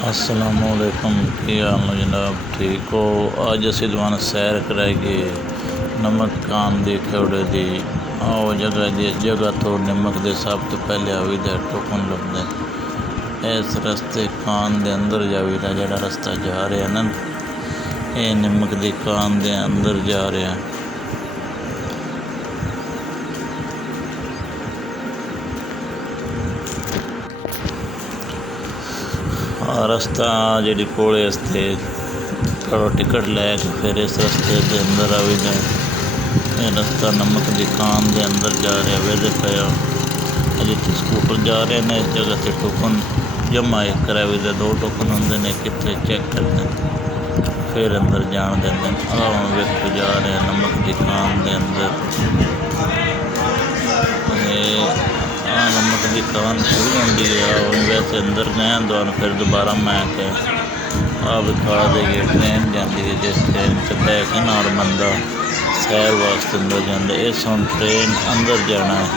असलामुअलैकुम, की हाल ने जनाब? ठीक हो? अज असी तुम्हारा सैर कराएंगे नमक कान दी खेवड़े दी। आओ जगह दी जगह तो नमक दे सब तो पहले आवीदा टोकन लगता। इस रस्ते कान दे अंदर जावीदा, जड़ा रस्ता जा रहा ना ये नमक दी कान दे अंदर जा रहा। रस्ता जी कोले रस्ते थोड़ा टिकट लैके फिर इस रस्ते के अंदर आवीदा। ये रस्ता नमक की कान के अंदर जा रहा वेदे पाया। जिते स्कूटर जा रहे हैं इस जगह से टोकन जमा एक करावीदा। 2 टोकन होंगे ने कितने चेक करते फिर अंदर जान देंगे। वेखो जा रहे हैं नमक की कान के अंदर। नमक की कान शुरू होंगी है वैसे अंदर गए दोबारा फिर दोबारा मैं क्या बिखा दे ट्रेन जाती है। जिस ट्रेन से बह के नाल बंदा सैर वास्ते अंदर जाता। इस हम ट्रेन अंदर जाना है।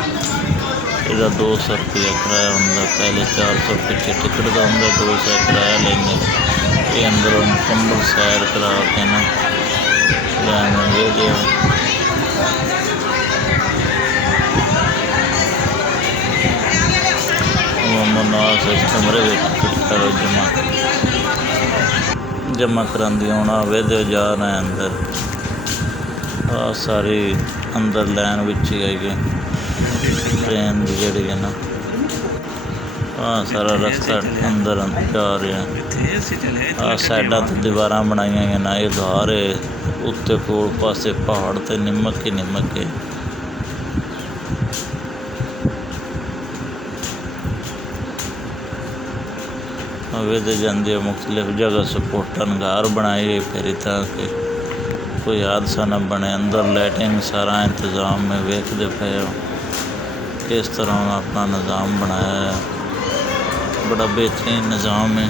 इसका 200 रुपया किराया होंगे। पहले 400 रुपये टिकट का होंगे, 200 किराया लेंगे। ये अंदर मुकम्मल सैर करा के ना लेंगे। कमरे करो जमा करा होना वेदे जा रहे हैं अंदर। सारी अंदर लैन बिच ही आई गई ट्रेन की जी है ना। सारा रस्ता अंदर जा रहा। साइडा तो दीवार बनाई हुई ना ये धार है उत्ते कोल पासे पहाड़ ते निमक ही निमक है। वेदे जाती मुख्तलिफ जगह सपोर्टन घर बनाई फिर ताकि कोई हादसा न बने। अंदर लाइटिंग सारा इंतज़ाम में वेखते पे किस तरह अपना निज़ाम बनाया है। बड़ा बेहतरीन निज़ाम है।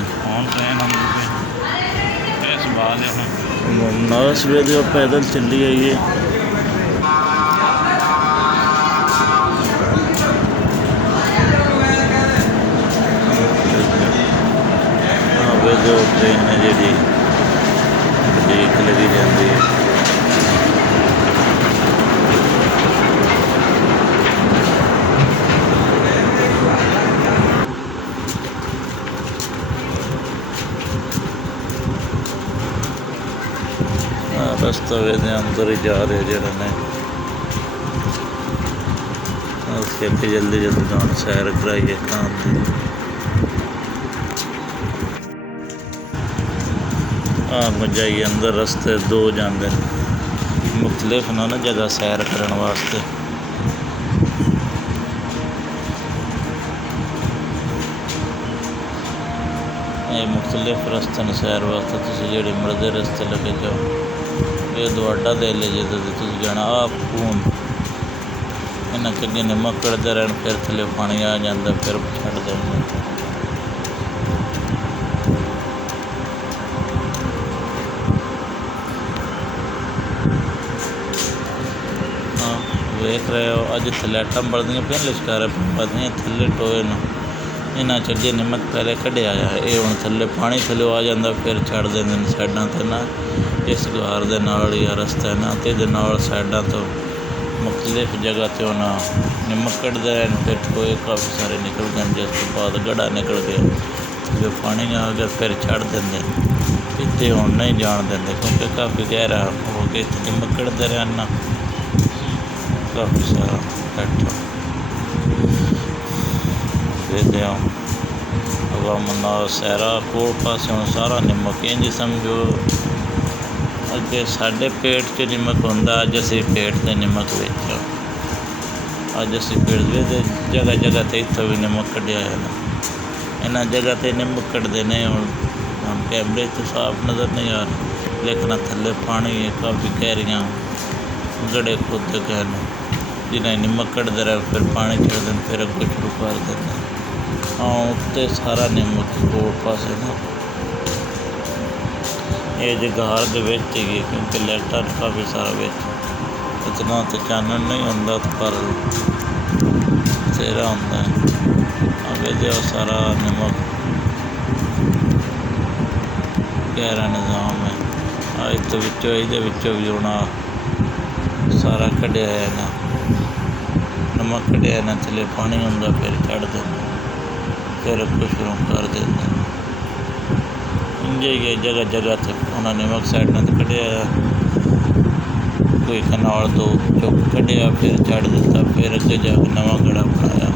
नर्स वेदे पैदल चली आई है। जो ट्रेन है जी ब्रेक लगी जाती है। रस्ता वेदे अंदर ही जा रहे जरा ने जल्दी जल्दी जान सैर कराइए कान की। जाइए अंदर रस्ते 2 जाते मुख्तलिफ ना जगह सैर करने वास्ते। ये मुख्तलिफ रस्ते ने सैर वास्ते। तुम जो मर्दे रस्ते लगे जाओ ये दोड़ा दे ले जो जाना खून इन्हें अगे नमक कड़ते रहन फिर थले पानी आ जाता फिर छड़ देंगे। वेख रहे हो अज थलैटा बढ़दियाँ पे लिशकारा पदियाँ थले टोए न इन्होंने चढ़िए नमक पहले कढ़े आया है। ये हूँ थले पानी थले आ जाता फिर छड़ देंगे साइडा तो ना। इस घर के नाल ही रस्ता है ना तो ये साइडा तो मुख्तलिफ जगह तो ना नमक कढ़ते रहन फिर टोए काफ़ी सारे निकल गए। जिस तो बाद गड़ा निकल गया जो पानी आ गया फिर छड़ देंगे। इतने हूँ नहीं जान देंगे क्योंकि काफ़ी गहरा हो गया। नमक कढ़ते रहना काफ़ी सारा बैठा दे हवा मना सैरा कोल पास हूँ सारा नमक इंज समझो अगे साढ़े पेट च नमक होंदा। अज असी पेट से नमक बेचा। अज असी पेट वेदे जगह जगह तो इतों भी नमक कढ़िया है ना। इन्होंने जगह तो नमक कढ़ते नहीं हम कैमरे तो साफ नज़र नहीं आ रहा लेकिन थले पानी है काफ़ी गहरियाँ गड़े खुद गए जिन्हें नमक कढ़ते रहे फिर पानी चढ़ दें फिर अगे शुरू कर देते। हाँ उत्ते सारा नमक कोल पास ना ये जगार के ही क्योंकि लाइटा काफ़ी सारा बिच इतना तो चानन नहीं होंदा पर तेरा होंदा है। अगे जो सारा नमक ਗਹਿਰਾ ਨਿਜ਼ਾਮ ਹੈ। ਇਸ ਵਿੱਚੋਂ ਇਹਦੇ ਵਿੱਚੋਂ ਵੀ ਹੁਣ ਸਾਰਾ ਕੱਢਿਆ ਹੈ ਨਾ, ਨਮਕ ਕੱਢਿਆ ਨਾ, ਥੱਲੇ ਪਾਣੀ ਹੁੰਦਾ, ਫਿਰ ਛੱਡ ਦਿੰਦੇ, ਫਿਰ ਕੁਛ ਨੂੰ ਕਰ ਦਿੰਦੇ। ਇੰਝ ਹੀ ਹੈ, ਜਗ੍ਹਾ ਜਗ੍ਹਾ 'ਤੇ ਉਹਨਾਂ ਨਮਕ ਸਾਈਡਾਂ 'ਤੇ ਕੱਢਿਆ, ਕੋਈ ਕਨਾਲ ਤੋਂ ਚੁੱਕ ਕੱਢਿਆ, ਫਿਰ ਛੱਡ ਦਿੱਤਾ, ਫਿਰ ਅੱਗੇ ਜਾ ਕੇ ਨਵਾਂ ਗੜਾ ਬਣਾਇਆ।